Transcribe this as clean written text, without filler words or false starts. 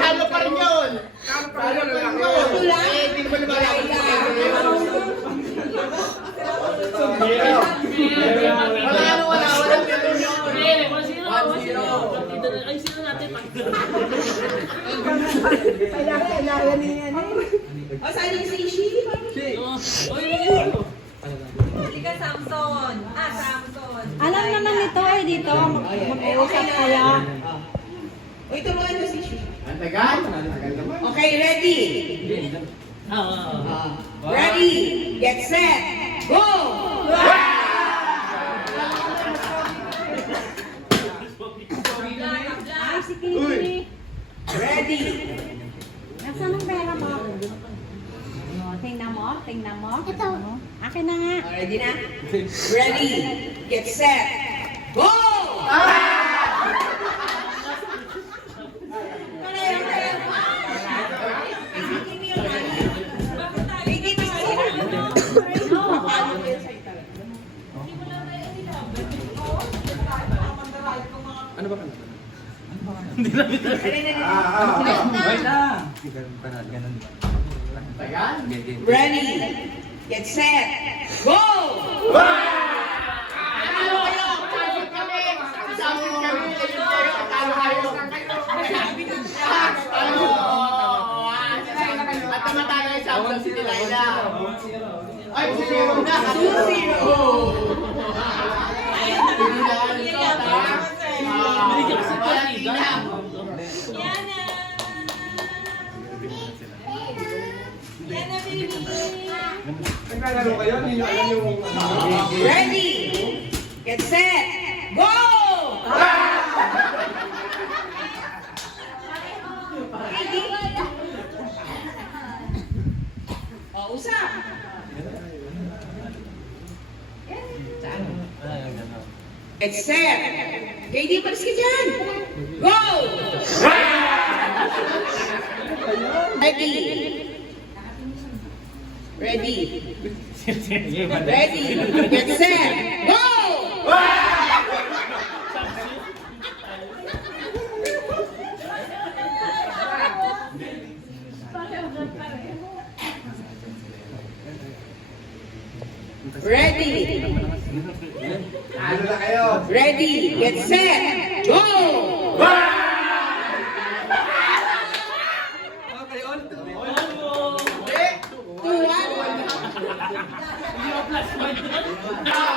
Halo pa rin yun! Halo pa rin yun! Hindi naman lumalaban sa Ay, sino natin? Kailangan niya yan eh. O, saan yung si Ishi? Ika, Samson. Samson. Alam naman nito eh, dito. Mag-uusap kaya. Uy, turuan mo si Ishi. Ang tagal? Okay, ready? Ready, get set, go! Ay, si Kitty. Ready, Nasaan ang pera mo? Tingnan mo, tingnan mo. Ito. Akin na nga. ready na? Ready, get set, go! Ano ba kanya? Hindi namin. Wait lang! Tagal? Ready, get set, go! At tamatala yung Samson si Delilah. Ay, 0 na! 2-0! Binigyan ko sa partida. Yana, baby. Naglalaro kayo? Hindi nyo alam yung... Ready, get set, go! O, usap. Get set. KD, palis ka dyan. Go! Ready. Ready. Ready. Get set. Go! Ready. Ano na kayo? Ready. Get set. Go! Okay, on to. Two, one. Hindi mo plus point.